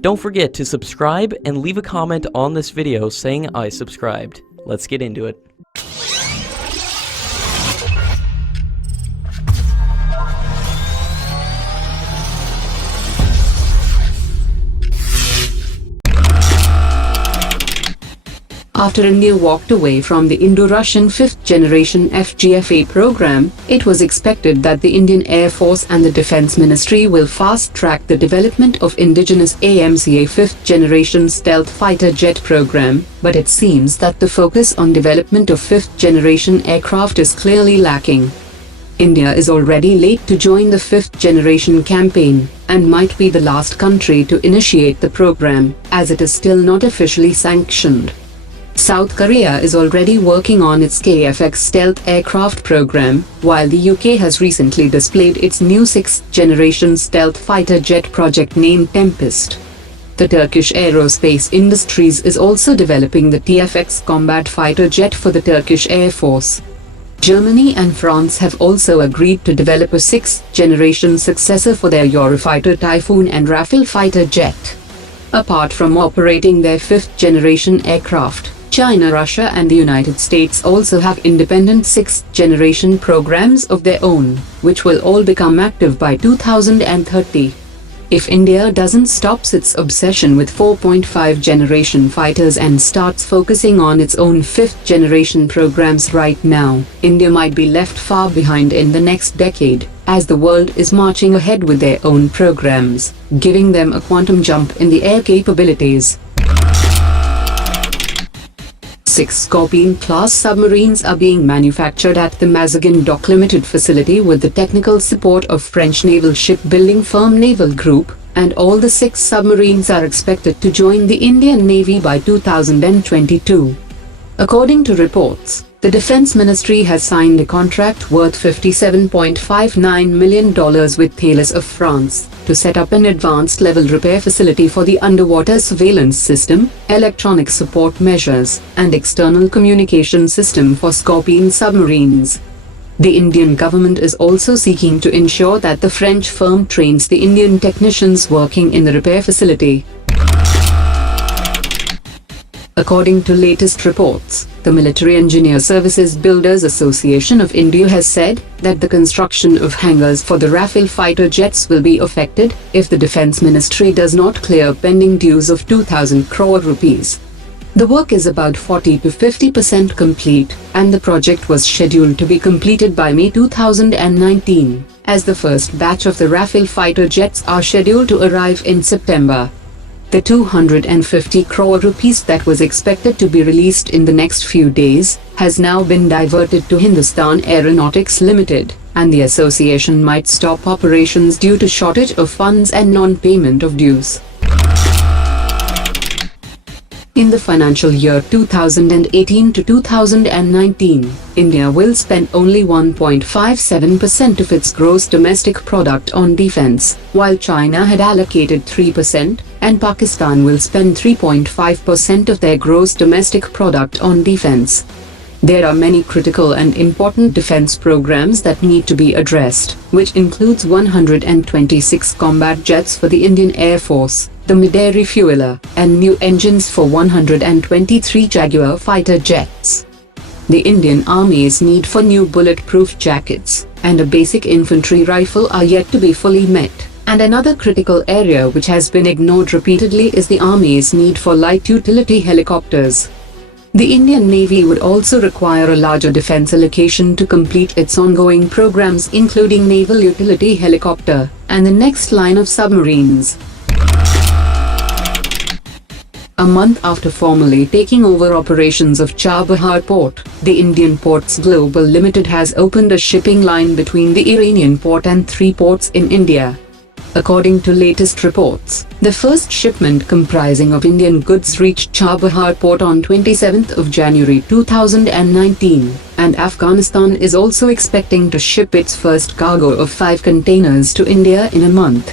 Don't forget to subscribe and leave a comment on this video saying I subscribed. Let's get into it. After India walked away from the Indo-Russian 5th generation FGFA program, it was expected that the Indian Air Force and the Defence Ministry will fast-track the development of indigenous AMCA 5th generation stealth fighter jet program, but it seems that the focus on development of 5th generation aircraft is clearly lacking. India is already late to join the 5th generation campaign, and might be the last country to initiate the program, as it is still not officially sanctioned. South Korea is already working on its KF-X stealth aircraft program, while the UK has recently displayed its new 6th generation stealth fighter jet project named Tempest. The Turkish aerospace industries is also developing the TF-X combat fighter jet for the Turkish Air Force. Germany and France have also agreed to develop a 6th generation successor for their Eurofighter Typhoon and Rafale fighter jet. Apart from operating their 5th generation aircraft, China, Russia and the United States also have independent 6th generation programs of their own, which will all become active by 2030. If India doesn't stop its obsession with 4.5 generation fighters and starts focusing on its own 5th generation programs right now, India might be left far behind in the next decade, as the world is marching ahead with their own programs, giving them a quantum jump in the air capabilities. 6 Scorpene-class submarines are being manufactured at the Mazagan Dock Limited facility with the technical support of French naval shipbuilding firm Naval Group, and all the 6 submarines are expected to join the Indian Navy by 2022. According to reports, the Defence Ministry has signed a contract worth $57.59 million with Thales of France to set up an advanced level repair facility for the underwater surveillance system, electronic support measures, and external communication system for Scorpene submarines. The Indian government is also seeking to ensure that the French firm trains the Indian technicians working in the repair facility. According to latest reports, the Military Engineer Services Builders Association of India has said that the construction of hangars for the Rafale fighter jets will be affected if the Defence Ministry does not clear pending dues of 2,000 crore rupees. The work is about 40 to 50% complete, and the project was scheduled to be completed by May 2019, as the first batch of the Rafale fighter jets are scheduled to arrive in September. The 250 crore rupees that was expected to be released in the next few days has now been diverted to Hindustan Aeronautics Limited, and the association might stop operations due to shortage of funds and non-payment of dues. In the financial year 2018 to 2019, India will spend only 1.57% of its gross domestic product on defense, while China had allocated 3%, and Pakistan will spend 3.5% of their gross domestic product on defense. There are many critical and important defense programs that need to be addressed, which includes 126 combat jets for the Indian Air Force, the mid-air refueler, and new engines for 123 Jaguar fighter jets. The Indian Army's need for new bulletproof jackets and a basic infantry rifle are yet to be fully met. And another critical area which has been ignored repeatedly is the Army's need for light utility helicopters. The Indian Navy would also require a larger defense allocation to complete its ongoing programs, including naval utility helicopter and the next line of submarines. A month after formally taking over operations of Chabahar port, the Indian Ports Global Limited has opened a shipping line between the Iranian port and 3 ports in India. According to latest reports, the first shipment comprising of Indian goods reached Chabahar port on 27th of January 2019, and Afghanistan is also expecting to ship its first cargo of 5 containers to India in a month.